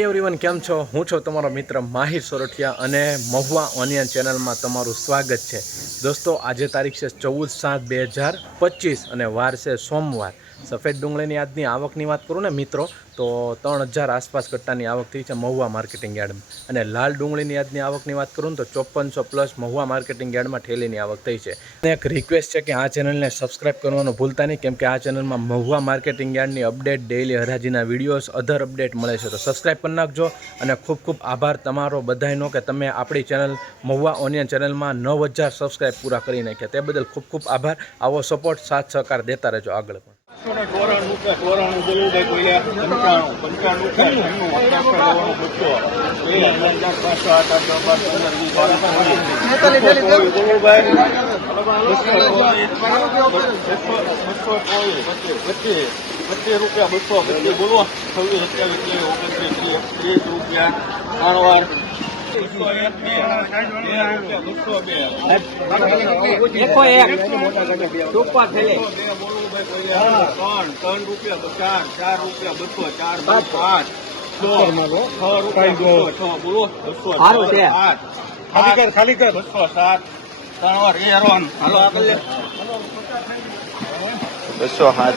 Everyone કેમ છો? હું છું તમારો મિત્ર માહિર સોરઠિયા અને મહુવા ઓનિયન ચેનલમાં તમારું સ્વાગત છે. દોસ્તો, આજે તારીખ છે ચૌદ સાત બે હજાર પચીસ અને વાર છે સોમવાર. સફેદ ડુંગળીની આજની આવકની વાત કરું ને મિત્રો, તો ત્રણ હજાર આસપાસ કટ્ટાની આવક થઈ છે મહુવા માર્કેટિંગ યાર્ડમાં. અને લાલ ડુંગળીની આજની આવકની વાત કરું ને તો ચોપનસો પ્લસ મહુવા માર્કેટિંગ યાર્ડમાં ઠેલીની આવક થઈ છે. અને એક રિક્વેસ્ટ છે કે આ ચેનલને સબસ્ક્રાઇબ કરવાનું ભૂલતા નહીં, કેમ કે આ ચેનલમાં મહુવા માર્કેટિંગ યાર્ડની અપડેટ ડેઇલી હરાજીના વિડીયોઝ અધર અપડેટ મળે છે. તો સબસ્ક્રાઇબ કરી નાખજો અને ખૂબ ખૂબ આભાર તમારો બધાયનો કે તમે આપણી ચેનલ મહુવા ઓનિયન ચેનલમાં નવ હજાર સબસ્ક્રાઇબ પૂરા કરી નાખ્યા. તે બદલ ખૂબ ખૂબ આભાર. આવો સપોર્ટ સાથ સહકાર દેતા રહેજો આગળ પણ. પાંચસો. રૂપિયા બસો પચીસ. બોલો. છવ્વીસ સત્યાવીસ ઓગણત્રીસ ત્રીસ રૂપિયા ત્રણ વાર એક સુપર બોલ્યા ત્રણ ત્રણ રૂપિયા તો ચાર ચાર રૂપિયા બસો ચાર પાંચ છ છ રૂપિયા બસો છ બોલો. બસો આઠ સાત. ખાલી કર ખાલી કર. બસો સાત. ત્રણ વાર એ હરવાન. હાલો આગળ લે. બસો સાત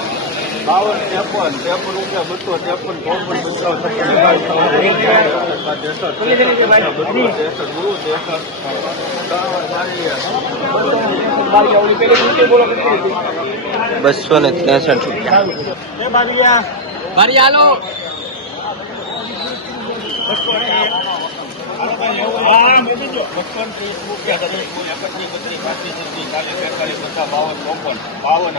બાવન ત્રેપન ત્રેપન રૂપિયા બસો ત્રેપન ચોપન પંચાવન છપ્પન બસો ને ત્રેસઠ રૂપિયા. બાવન ચોપન બાવન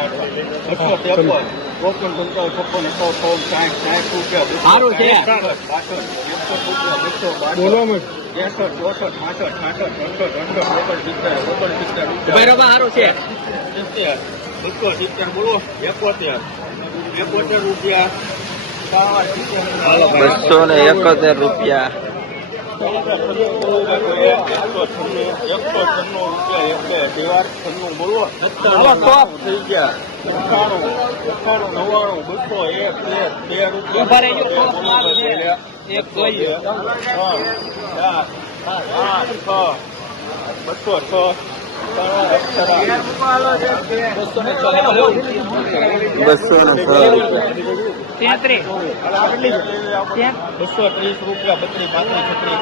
બસો ત્રેપન. ચોપન પંચાવન છપ્પન અઠાવન સોળ સાઠ સાઠ રૂપિયા સારું છે. બસો બાસઠ ત્રેસઠ ચોસઠ પાસઠ અડસઠ અડસઠ સારું છે સિત્તેર બસો સિત્તેર બોલો એકોતેર એકોતેર રૂપિયા બસો ને એકોતેર રૂપિયા એકસો છન્નું રૂપિયા એટલે તહેવાર છન્નું બોલો થઈ ગયા અઠ્ઠાણું અઠ્ઠાણું નવ્વાણું બસો એક બે રૂપિયા એક જોઈએ. બસો છ બસો ને છ રૂપિયા બસો ત્રીસ રૂપિયા બત્રીસ પાંત્રીસ છત્રીસ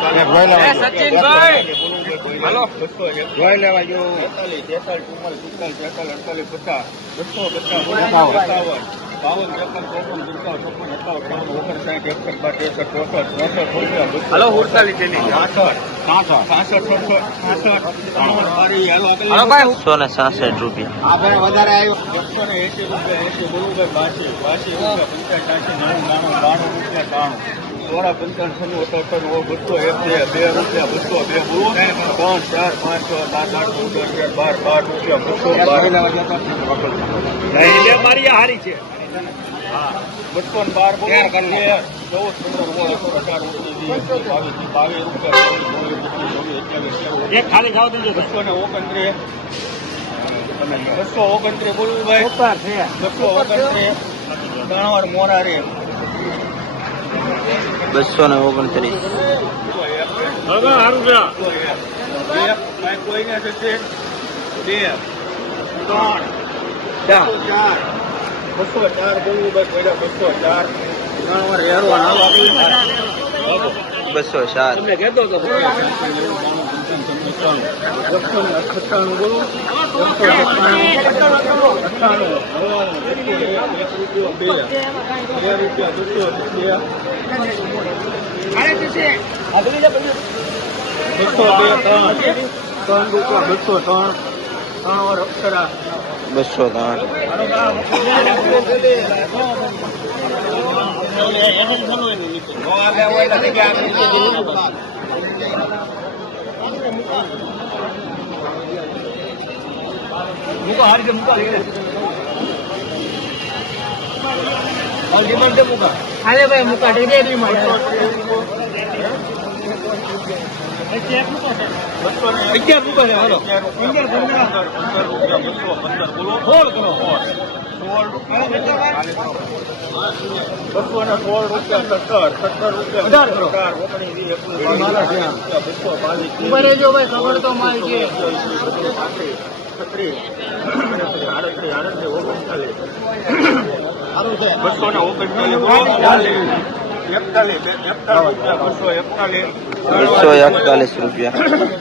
અડતાલીસ પચાસ બસો પચાસ બાવન ત્રેપન ચોપન પંચાવન છપ્પન અઠાવન ત્રાણું ઓગણસાઠ એકસઠ બાર ત્રેસઠ ચોસઠ ચોસઠ રૂપિયા. બસો હાલો ભાઈ બસો ને સાસઠ રૂપિયા વધારે આવ્યો. એકસો ને એસી રૂપિયા એસી બોલુભાઈ બાસી બાસી રૂપિયા સાસી નવ્વાણું બાણું રૂપિયા ત્રાણું સોળા છન્નું અઠાવન બસો એક બે બે રૂપિયા બસો બે ત્રણ ચાર પાંચ છ સાત આઠ નવ દસ બાર બાર રૂપિયા બસો બાર. મારી હારી છે. બસો ને બાર બોલો તેર ચૌદ પંદર સોળ અઢાર અઢાર ઓગણીસ વીસ એકવીસ બાવીસ ત્રીસ, બાવીસ રૂપિયા ચોવીસ ચોવીસ પચીસ છવ્વીસ અઠ્યાવીસ અઠ્યાવીસ એક ખાલી જાવ દેજો બસો ને ઓગણત્રીસ બસો ઓગણત્રીસ બોલવું ભાઈ સુપર છે બસો ઓગણત્રીસ ત્રણ વાર મોરારી બસો ને ઓગણત્રીસ સારું છે કોઈને થશે બે ત્રણ ચાર બસો ચાર બસો બસ બોલવું ભાઈ બસો ચાર બસો ચાર તમને કહેતો હતો અઠ્ઠાણું બોલો. અઠ્ઠાણું અઠ્ઠાણું એક રૂપિયો બે બે રૂપિયા. બસો બસો બે ત્રણ. ત્રણ રૂપિયા બસો ત્રણ. ત્રણ વાર અક્ષરા બસો ત્રણ મૂકો હારી છે મૂકો હાલે ભાઈ મુકા ડેરી માં અગિયાર છે હાલો. હોળ કરો હોળ બસો ને સોળ રૂપિયા સત્તર સત્તર રૂપિયા અઢાર અઢાર, ઓગણીસ, વીસ, એકવીસ, મારા બાવીસ, ત્યાં. બસો બાવીસ, તો છે. બસો ને ઓગણચાલીસ. એકતાલીસ બસો એકતાલીસ રૂપિયા.